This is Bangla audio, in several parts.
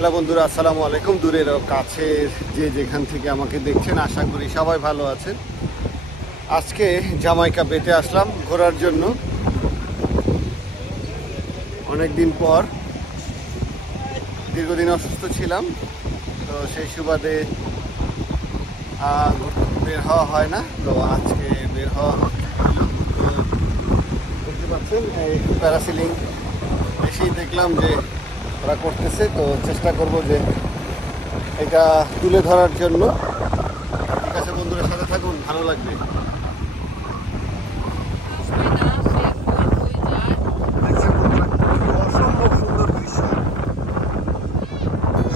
হ্যালো বন্ধুরা, আসসালামু আলাইকুম। দূরের ও কাছের যে যেখান থেকে আমাকে দেখছেন, আশা করি সবাই ভালো আছেন। আজকে জামাইকা বেতে আসলাম ঘোরার জন্য। অনেক দিন পর, দীর্ঘদিন অসুস্থ ছিলাম, তো সেই সুবাদে বের হওয়া হয় না। তো আজকে বের হওয়া হলো। তো দেখতে পাচ্ছেন এই প্যারাসিলিং এসেই দেখলাম যে ওরা করতেছে, তো চেষ্টা করব যে এটা তুলে ধরার জন্য। ঠিক আছে বন্ধুরা, সাথে থাকুন, ভালো লাগবে। অসম্ভব সুন্দর দৃশ্য,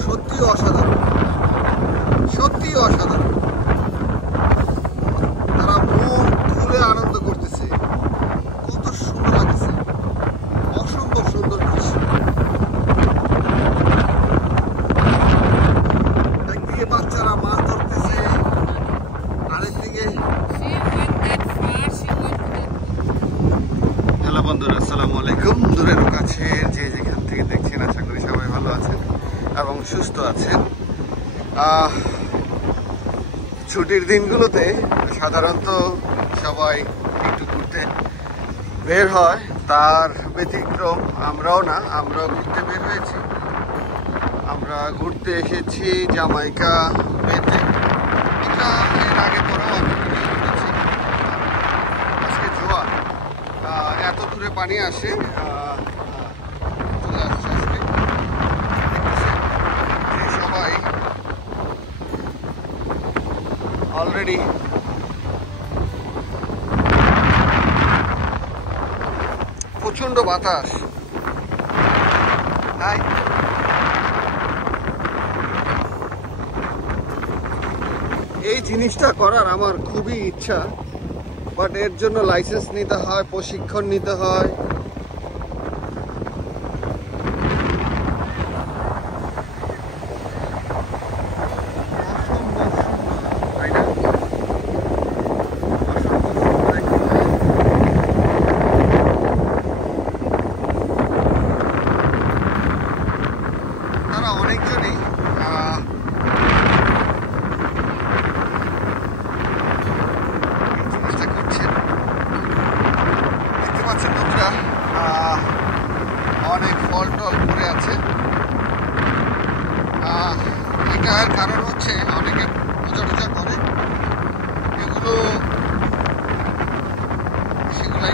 সত্যি অসাধারণ, সত্যি অসাধারণ। তারা মন খুলে আনন্দ করতেছে, কত সুন্দর লাগছে, অসম্ভব সুন্দর দৃশ্য। একদিকে বাচ্চারা মাছ ধরতেছে, আরেকদিকে। হ্যালো বন্ধুরা, আসসালামু আলাইকুম। দূরের কাছে যে যেখান থেকে দেখছেন, আশা করি সবাই ভালো আছেন এবং সুস্থ আছেন। ছুটির দিনগুলোতে সাধারণত সবাই একটু ঘুরতে বের হয়, তার ব্যতিক্রম আমরাও না, আমরাও ঘুরতে বের হয়েছি। আমরা ঘুরতে এসেছি জামাইকা বেতে। এটা এর আগে পরেও আমি ভিডিও করেছি। আজকে জোয়ার, এত দূরে পানি আসে, চলে আসছে আজকে। যে সবাই অলরেডি প্রচন্ড বাতাস। তাই এই জিনিসটা করার আমার খুবই ইচ্ছা, বাট এর জন্য লাইসেন্স নিতে হয়, প্রশিক্ষণ নিতে হয়। তারা অনেকজনই অনেক ফল টল পড়ে আছে। এটার কারণ হচ্ছে অনেকে পূজা টুজা করে, এগুলো সেগুলাই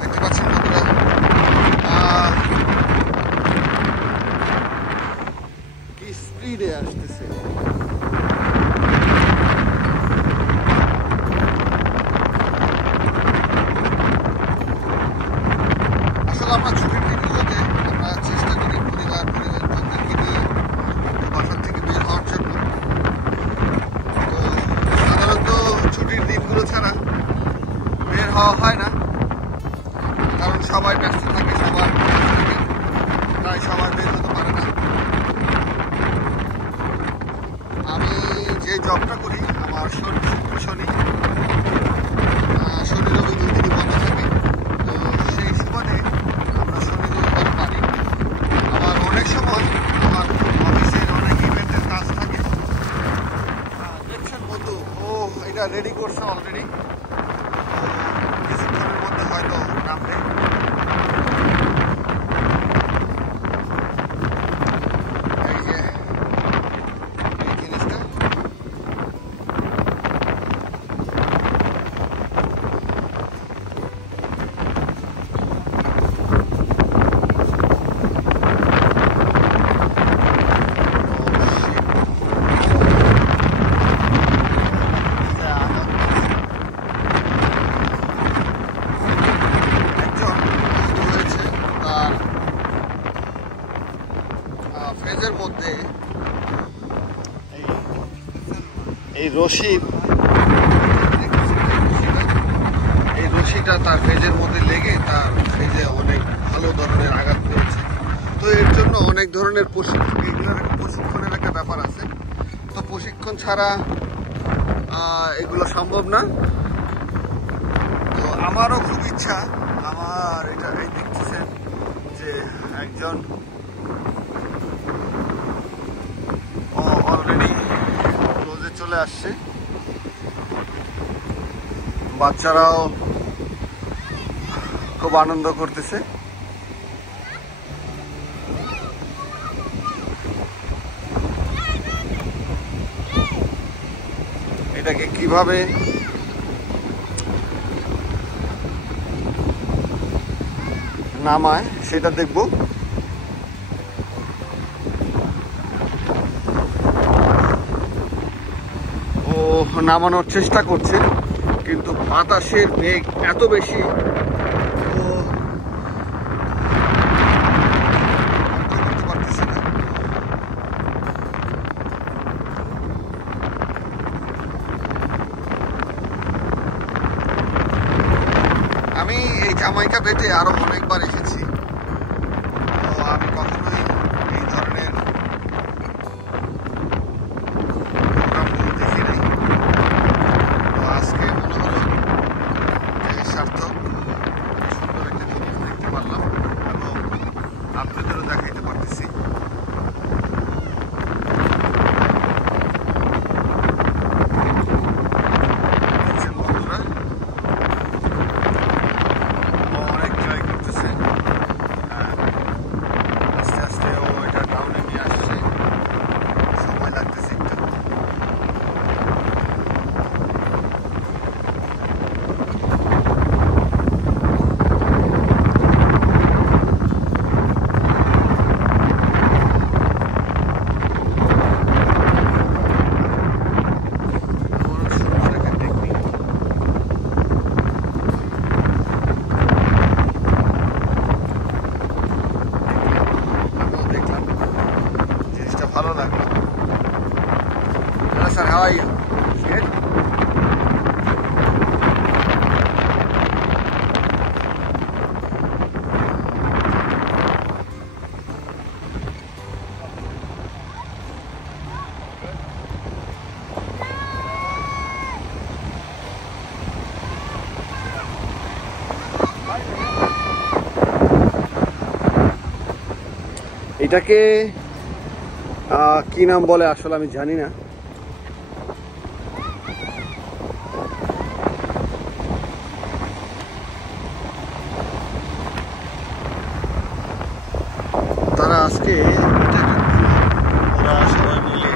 দেখতে পাচ্ছেন বন্ধুরা। কি স্পিডে আসতেছে। আমরা ছুটির দিনগুলোতে আমরা চেষ্টা করি পরিবারজনদেরকে নিয়ে বাসার থেকে বের হওয়ার জন্য। তো সাধারণত ছুটির দিনগুলো ছাড়া বের হওয়া হয় না, কারণ সবাই ব্যস্ত থাকে, সবার থাকে, তাই সবাই বের হতে পারে না। আমি যে জবটা করি, আমার শুক্র শনি রবি 2 দিনই বন্ধ থাকে। তো সেই সুবাদে আমরা শনি রবিবার পারি। আবার অনেক সময় আমার অফিসের অনেক ইভেন্টের কাজ থাকে। দেখছেন বন্ধু, ও এটা রেডি করছে অলরেডি, কিছুক্ষণের মধ্যে হয়তো নামবে। এই যে এই জিনিসটা, ফেজের মধ্যে এই রশিটা তার ফেজের মধ্যে লেগে তার ফেজে অনেক ভালো ধরনের আঘাত পেয়েছে। তো এর জন্য অনেক ধরনের প্রশিক্ষণের একটা ব্যাপার আছে। তো প্রশিক্ষণ ছাড়া এগুলো সম্ভব না। তো আমারও খুব ইচ্ছা, আমার এটা এই দেখতেছেন যে একজন অলরেডি ক্লোজে চলে আসছে, বাচ্চারাও খুব আনন্দ করতেছে। এটাকে কিভাবে নামায় সেটা দেখব। ও নামানোর চেষ্টা করছে, কিন্তু বাতাসের বেগ এত বেশি ও করতে পারতেছে না। আমি এই জামাইকা বেটে আরো অনেকবার এসেছি, তো আমি কখনোই এই ধরনের প্রোগ্রামগুলো দেখি নাই। তো আজকে মনে হলো যে সার্থক, সুন্দর একটা জিনিস দেখতে পারলাম এবং আপনাদেরও দেখাইতে পারতেছি। ভালো লাগলো। Hello sir, how are you? Good? এটাকে কি নাম বলে আসলে আমি জানি না। তারা আজকে ওরা সবাই মিলে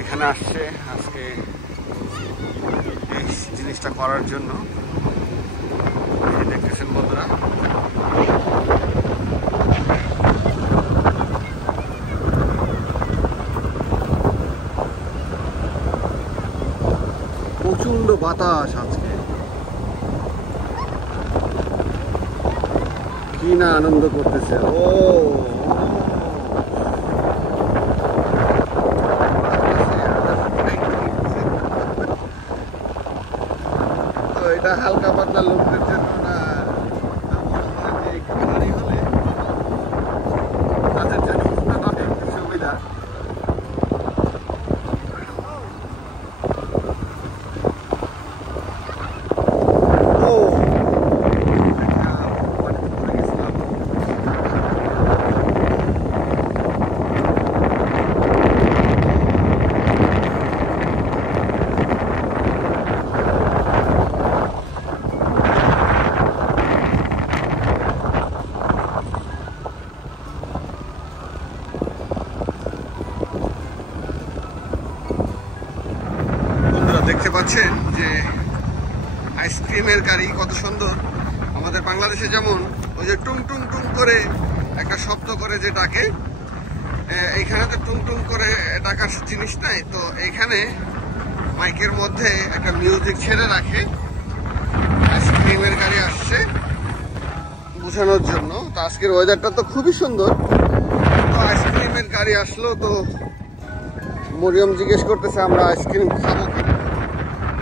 এখানে আসছে আজকে এই জিনিসটা করার জন্য। দেখতেছেন বন্ধুরা, প্রচন্ড বাতাস আজকে, কি না আনন্দ করতেছে। ও তো এটা হালকা পাতলা লোকদের জন্য না, একটু ভারী হলে তাদের জন্য অনেক সুবিধা। দেখতে পাচ্ছেন যে আইসক্রিমের গাড়ি কত সুন্দর। আমাদের বাংলাদেশে যেমন ওই যে টুং টুং টুং করে একটা শব্দ করে যে ডাকে, এইখানে তো টুং টুং করে ডাকার জিনিস নাই। তো এইখানে মাইকের মধ্যে একটা মিউজিক ছেড়ে রাখে, আইসক্রিমের গাড়ি আসছে বোঝানোর জন্য। তো আজকের ওয়েদারটা তো খুবই সুন্দর, তো আইসক্রিমের গাড়ি আসলো। তো মরিয়ম জিজ্ঞেস করতেছে আমরা আইসক্রিম খাবো কিনা।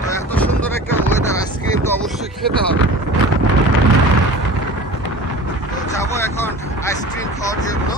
তো এত সুন্দর একটা ওয়েদার, আইসক্রিম তো অবশ্যই খেতে হবে। তো যাবো এখন আইসক্রিম খাওয়ার জন্য।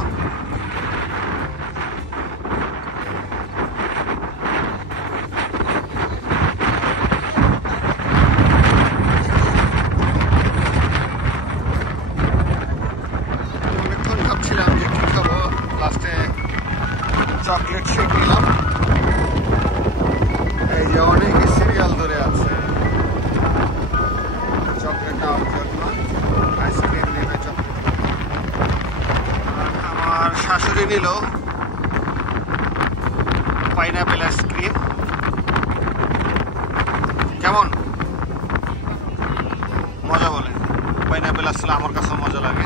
পাইনাপেল আইসক্রিম কেমন মজা বলেন? পাইনাপেল আসলে আমার কাছে মজা লাগে।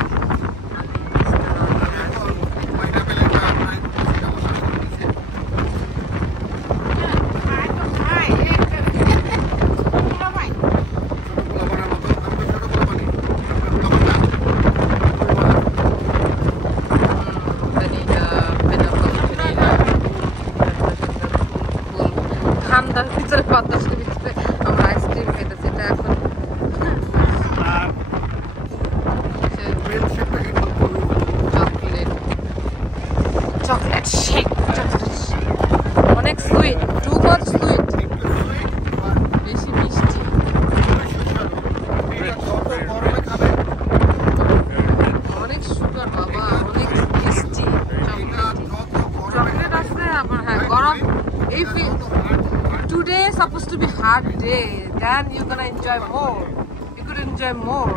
ঠান্ডার ভিতরে বাতাসের ভিতরে আমরা আইসক্রিম খেতেছি। এটা এখন চকলেট শেক, অনেক সুইট, টু মাচ সুইট, বেশি মিষ্টি। অনেক সুগার বাবা, অনেক মিষ্টি। চকলেট আছে আবার হ্যাঁ গরম। If today is supposed to be hard day, then you're gonna enjoy more. You could enjoy more.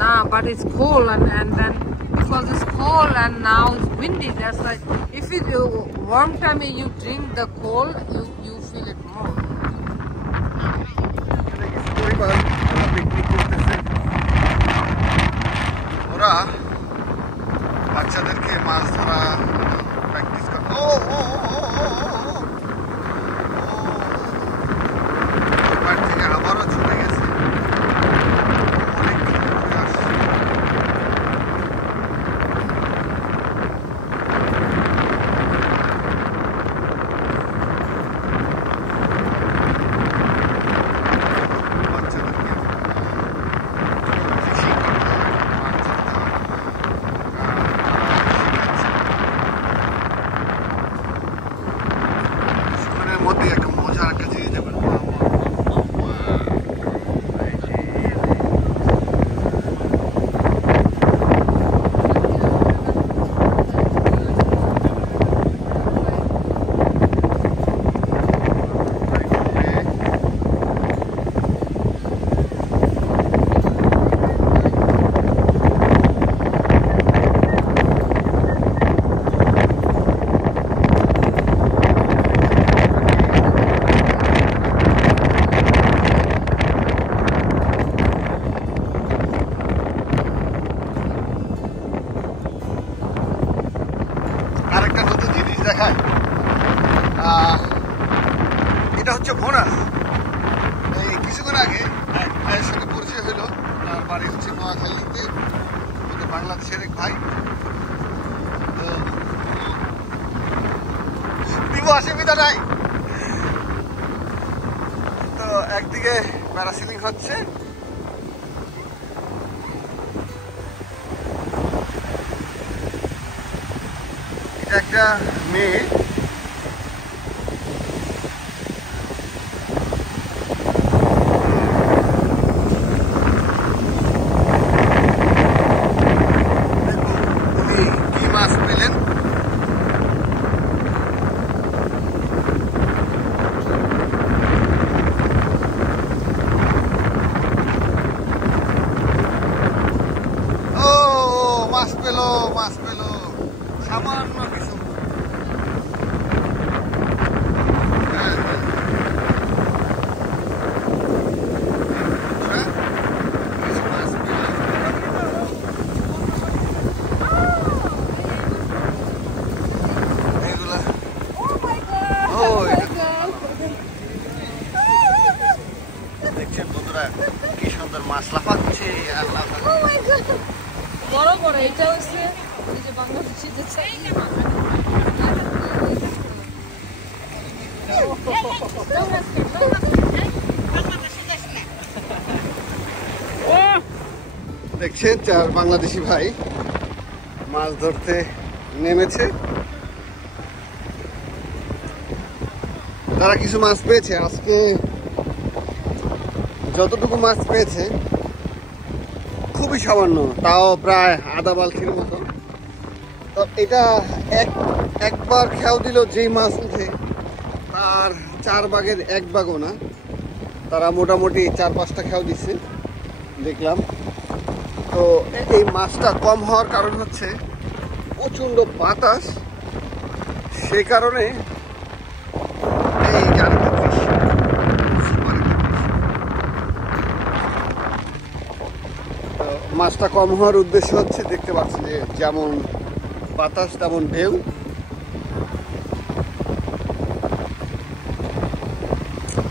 Nah, but it's cold and then because it's cold and now it's windy. That's why if it warm time you drink the cold, you feel it more. ওরা বাচ্চাদেরকে মাছ ধরা প্র্যাকটিস করে। ওপার থেকে আবারও চলে গেছে, অনেক দূরে আসছে। বাচ্চাদেরকে ফিশিং করতে হয়, মাছ ধরতে হয়। কিছুক্ষণের মধ্যে একটা মজার একটা জিনিস যাবেন। আরেকটা নতুন জিনিস দেখায়, এটা হচ্ছে বোনাস। এই কিছুক্ষণ আগে এক ভাইয়ের সঙ্গে পরিচয় হইলো, তার বাড়ি হচ্ছে নোয়াখালীতে, আমাদের বাংলাদেশের এক ভাই। তো দিব অসুবিধা নাই। তো একদিকে প্যারাসিলিং হচ্ছে, একটা মেয়ে উনি কি মাছ পেলেন। ও মাছ পেলো, মাছ পেলো সামান্য কিছু। দেখছেন বন্ধুরা কি সুন্দর মাছ লাফাচ্ছে আর লাফাচ্ছে। বড় বড় এটা হচ্ছে এই যে বাংলাদেশি যে দেখছেন চার বাংলাদেশি ভাই মাছ ধরতে নেমেছে। তারা কিছু মাছ পেয়েছে, আজকে যতটুকু মাছ পেয়েছে খুবই সামান্য, তাও প্রায় আধা বালতির মতো। তো এটা একবার খেয়াও দিল যেই মাছ উঠে তার 4 ভাগের 1 ভাগও না, তারা মোটামুটি 4-5টা খেয়াও দিচ্ছে দেখলাম। তো এই মাছটা কম হওয়ার কারণ হচ্ছে প্রচণ্ড বাতাস, সেই কারণে এই জানেন মাছটা কম হওয়ার উদ্দেশ্য হচ্ছে, দেখতে পাচ্ছেন যে যেমন বাতাস তেমন ঢেউ।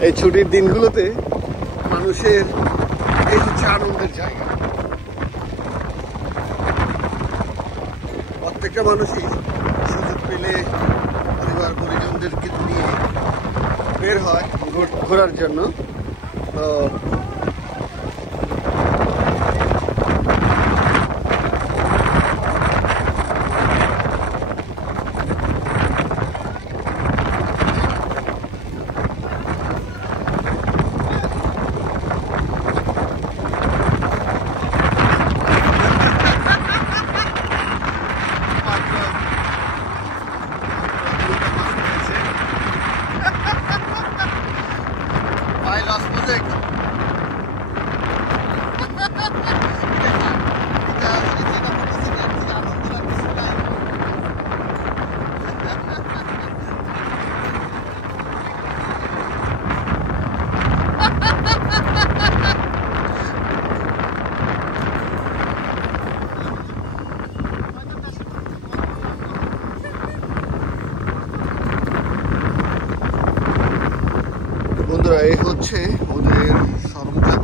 এই ছুটির দিনগুলোতে মানুষের এই হচ্ছে আনন্দের জায়গা। প্রত্যেকটা মানুষই সুযোগ পেলে পরিবার পরিজনদেরকে নিয়ে বের হয় ঘোরার জন্য। তো বন্ধুরা, এই হচ্ছে ওদের সরঞ্জাম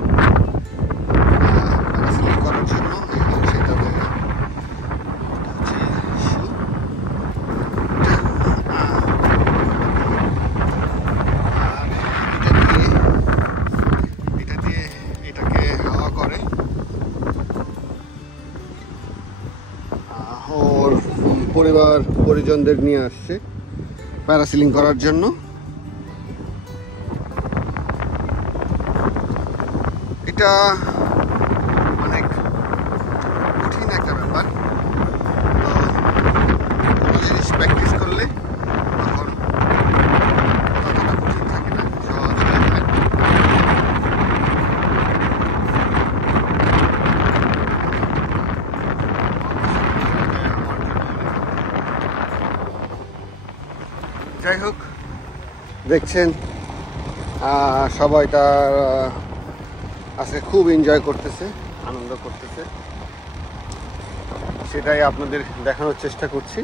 করার জন্য। এই হচ্ছে তাদের এটাকে হাওয়া করে। ওর পরিবার পরিজনদের নিয়ে আসছে প্যারাসিলিং করার জন্য। এটা অনেক কঠিন একটা ব্যাপার। তো কোনো জিনিস প্র্যাকটিস করলে তখন ততটা কঠিন থাকে না, সহজ হয়ে যায়। যাই হোক, দেখছেন সবাই তার আজকে খুব এনজয় করতেছে, আনন্দ করতেছে, সেটাই আপনাদের দেখানোর চেষ্টা করছি।